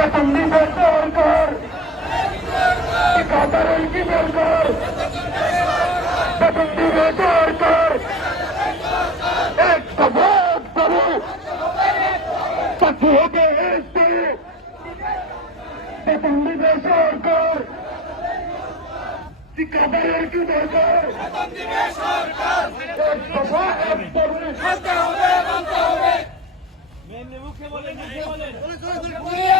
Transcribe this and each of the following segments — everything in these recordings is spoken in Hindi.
पसंदी से और कर कातर की बेल कर पसंदी से और कर एक तो सवाल करो। सखी के पसंदी से और तो कर। मुख्य बोले मुख्य बोले।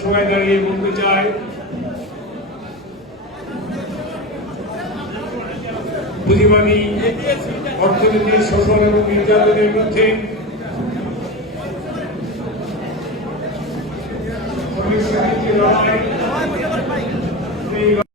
সবাই দাঁড়িয়ে বলতে চাই পুঁজিবাদী অর্থনীতি শোষণ এবং নির্যাতনের বিরুদ্ধে